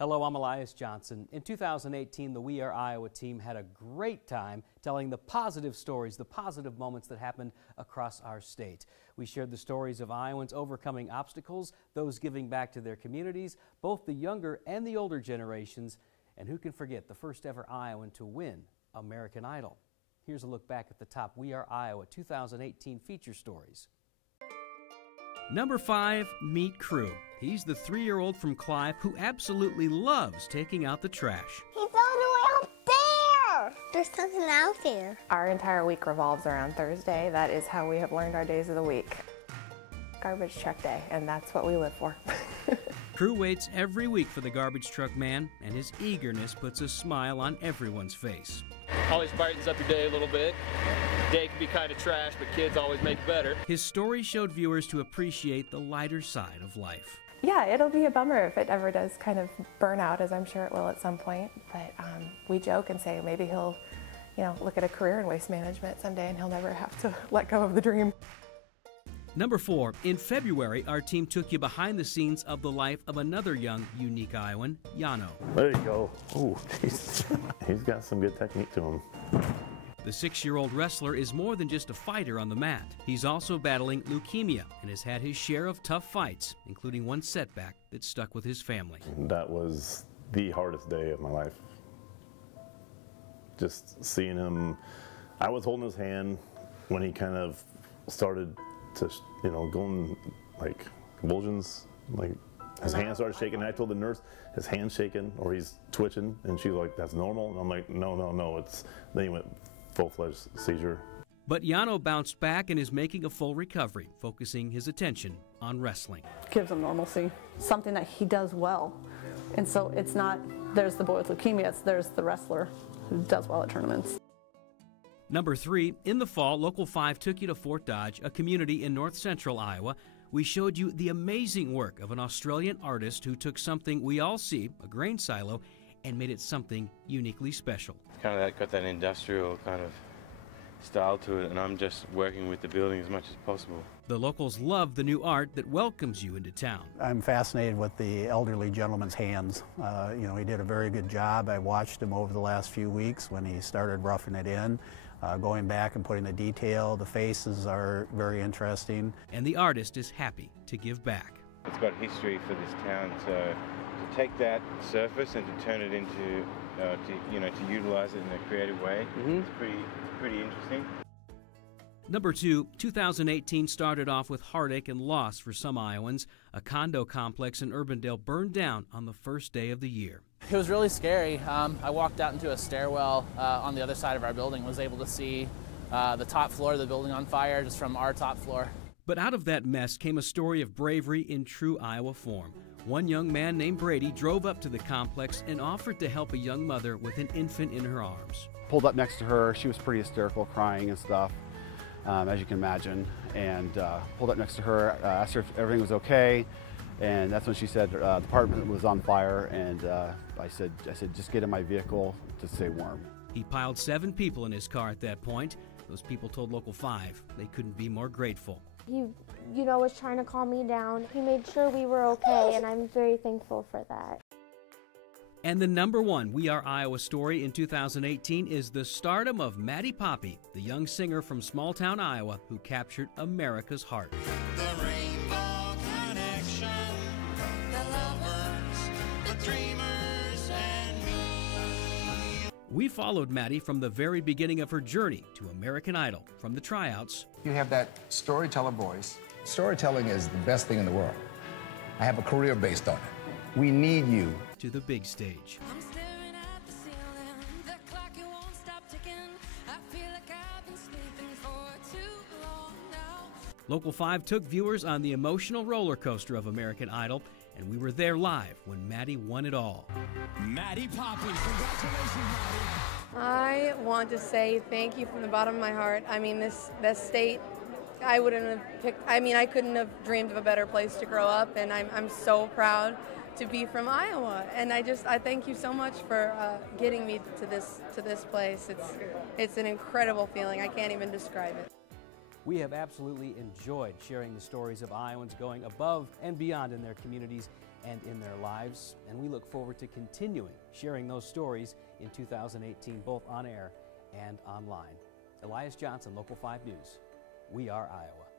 Hello, I'm Elias Johnson. In 2018, the We Are Iowa team had a great time telling the positive stories, the positive moments that happened across our state. We shared the stories of Iowans overcoming obstacles, those giving back to their communities, both the younger and the older generations, and who can forget the first ever Iowan to win American Idol. Here's a look back at the top We Are Iowa 2018 feature stories. Number 5, meet Crew. He's the 3-year-old from Clive who absolutely loves taking out the trash. He's all the way up there! There's something out there. Our entire week revolves around Thursday. That is how we have learned our days of the week. Garbage truck day, and that's what we live for. Crew waits every week for the garbage truck man, and his eagerness puts a smile on everyone's face. Always brightens up your day a little bit. Day can be kind of trash, but kids always make better. His story showed viewers to appreciate the lighter side of life. Yeah, it'll be a bummer if it ever does kind of burn out, as I'm sure it will at some point. But we joke and say maybe he'll, look at a career in waste management someday and he'll never have to let go of the dream. Number 4, in February, our team took you behind the scenes of the life of another young, unique Iowan, Yano. There you go. Oh, he's got some good technique to him. The 6-year-old wrestler is more than just a fighter on the mat. He's also battling leukemia and has had his share of tough fights, including one setback that stuck with his family. That was the hardest day of my life. Just seeing him, I was holding his hand when he kind of started to, going like convulsions, like his hand started shaking. And I told the nurse his hand's shaking or he's twitching, and she's like, "That's normal." And I'm like, "No, it's." Then he went full-fledged seizure. But Yano bounced back and is making a full recovery, focusing his attention on wrestling. Gives him normalcy, something that he does well. And so it's not, there's the boy with leukemia, there's the wrestler who does well at tournaments. Number 3, in the fall, Local 5 took you to Fort Dodge, a community in north central Iowa. We showed you the amazing work of an Australian artist who took something we all see, a grain silo, and made it something uniquely special. Kind of got that industrial kind of style to it, and I'm just working with the building as much as possible. The locals love the new art that welcomes you into town. I'm fascinated with the elderly gentleman's hands. He did a very good job. I watched him over the last few weeks when he started roughing it in, going back and putting the detail. The faces are very interesting. And the artist is happy to give back. It's got history for this town, so to take that surface and to turn it into, to utilize it in a creative way, it's pretty interesting. Number 2, 2018 started off with heartache and loss for some Iowans. A condo complex in Urbandale burned down on the first day of the year. It was really scary. I walked out into a stairwell on the other side of our building, was able to see the top floor of the building on fire just from our top floor. But out of that mess came a story of bravery in true Iowa form. One young man named Brady drove up to the complex and offered to help a young mother with an infant in her arms. Pulled up next to her. She was pretty hysterical, crying and stuff, as you can imagine, and pulled up next to her, asked her if everything was okay, and that's when she said the apartment was on fire, and I said, just get in my vehicle to stay warm. He piled 7 people in his car at that point. Those people told Local 5 they couldn't be more grateful. He, was trying to calm me down. He made sure we were okay, and I'm very thankful for that. And the number 1 We Are Iowa story in 2018 is the stardom of Maddie Poppy, the young singer from small-town Iowa who captured America's heart. The Rainbow Connection, the lovers, the dreamers, and me. We followed Maddie from the very beginning of her journey to American Idol, from the tryouts. You have that storyteller voice. Storytelling is the best thing in the world. I have a career based on it. We need you. To the big stage. I'm staring at the ceiling, the clock it won't stop ticking. I feel like I've been sleeping for too long now. Local 5 took viewers on the emotional roller coaster of American Idol, and we were there live when Maddie won it all. Maddie Poppy, congratulations, Maddie. I want to say thank you from the bottom of my heart. I mean, this state, I wouldn't have picked, I couldn't have dreamed of a better place to grow up, and I'm so proud to be from Iowa, and I thank you so much for getting me to this place. It's an incredible feeling. I can't even describe it. We have absolutely enjoyed sharing the stories of Iowans going above and beyond in their communities and in their lives, and we look forward to continuing sharing those stories in 2018, both on air and online. Elias Johnson, Local 5 News. We are Iowa.